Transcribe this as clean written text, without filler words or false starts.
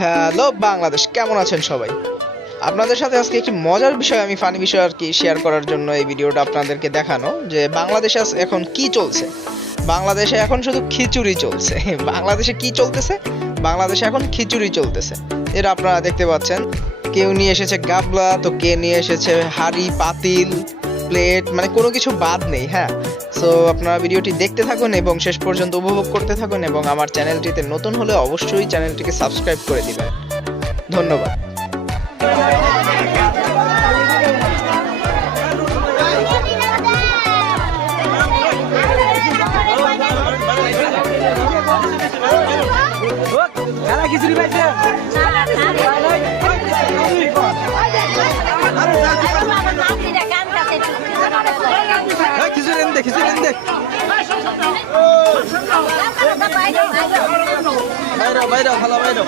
Hello Bangladesh, কেমন আছেন সবাই? আপনাদের সাথে আজকে একটি মজার বিষয়, আমি ফানি বিষয় আর কি শেয়ার করার জন্য এই ভিডিওটা আপনাদেরকে দেখানো, যে বাংলাদেশে এখন কি চলছে। বাংলাদেশে এখন শুধু খিচুড়ি চলছে। বাংলাদেশে কি চলতেছে? বাংলাদেশে এখন খিচুড়ি চলতেছে, যেটা আপনারা দেখতে পাচ্ছেন। কেউ নিয়ে এসেছে গাবলা, তো কে নিয়ে এসেছে হাঁড়ি, পাতিল, প্লেট, মানে কোনো কিছু বাদ নেই। হ্যাঁ, সো আপনারা ভিডিওটি দেখতে থাকুন এবং শেষ পর্যন্ত উপভোগ করতে থাকুন, এবং আমার চ্যানেলটিতে নতুন হলে অবশ্যই চ্যানেলটিকে সাবস্ক্রাইব করে দিবেন। ধন্যবাদ। খিচুড়ি পাইছে খিচুড়ি এনে দে বাইরে বাইরে ভালো বাইরে